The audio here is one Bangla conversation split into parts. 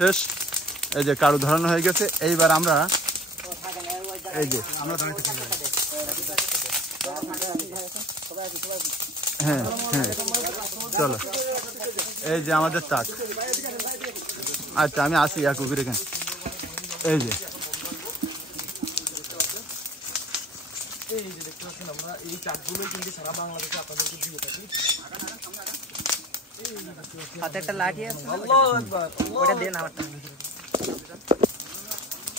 শেষ। এই যে কারু ধরানো হয়ে গেছে। এইবার আমরা এই যে হ্যাঁ হ্যাঁ চলো, এই যে আমাদের টাক। আচ্ছা আমি আসি এক কুকুর এখানে। এই যে দেখতে পাচ্ছেন আমরা এই টাকগুলোই কিন্তু সারা বাংলাদেশে আপনাদেরকে দিয়ে থাকি। হাতে একটা লাঠি আছে, আল্লাহু আকবার, ওটা দেন আমারটা।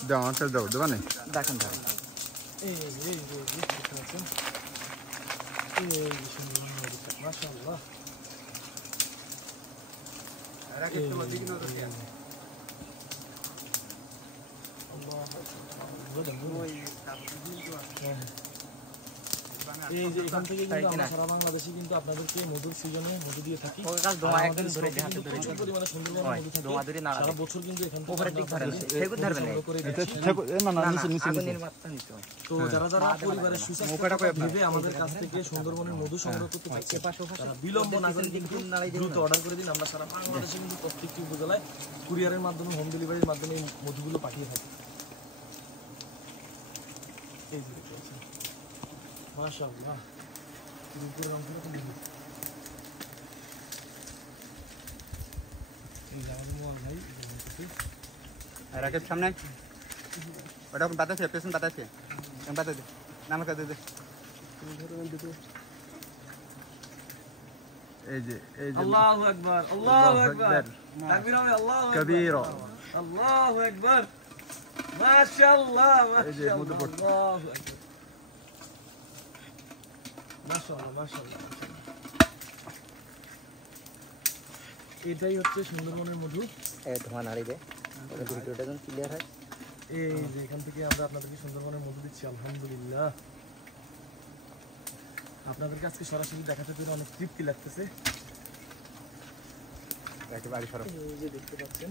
দাও আমারটা দাও, দেবা না দেখেন দাও। এই দেখতে পাচ্ছেন, এই মাশাআল্লাহ। রাকেশ তোমার দিকে নজর দেন। আল্লাহু আকবার। এই যে এখান থেকে কিন্তু আমরা সারা বাংলাদেশে কিন্তু আপনাদেরকে মধুর সিজনে মধু দিয়ে থাকি। পরিমাণে সুন্দর মধু থাকে সারা বছর কিন্তু এখান থেকে তো যারা যারা পরিবারের সুস্বাস্থ্য ভেবে আমাদের কাছ থেকে সুন্দরবনের মধু সংগ্রহ করতে চাইছে তারা বিলম্ব না করে দ্রুত অর্ডার করে দিন। আমরা সারা বাংলাদেশে কিন্তু প্রত্যেকটি উপজেলায় কুরিয়ারের মাধ্যমে হোম ডেলিভারির মাধ্যমে মধুগুলো পাঠিয়ে থাকি। এই যে মাশাআল্লাহ, রূপের রংগুলো খুব সুন্দর। এই যে আমাদের মোয়াল ভাই রাকেশ সামনে ওটা বাতাসে পেছন বাতাসে বাতাসে নাম কাটে দে। এই যে আল্লাহু আকবার, আল্লাহু আকবার, তাকবীর হবে, আল্লাহু আকবার, কবীর, আল্লাহু আকবার, মাশাআল্লাহ, মাশাআল্লাহ, আল্লাহু আকবার, মাশাআল্লাহ, মাশাআল্লাহ। এটাই হচ্ছে সুন্দরবনের মধু। এই ধোঁয়া নাড়িবে, ভিডিওটা যেন ক্লিয়ার হয়। এই যে এখান থেকে আমরা আপনাদেরকে সুন্দরবনের মধু দিচ্ছি, আলহামদুলিল্লাহ। আপনাদের কাছে সরাসরি দেখাতে পেরে অনেক তৃপ্তি লাগতেছে। এই যে দেখতে পাচ্ছেন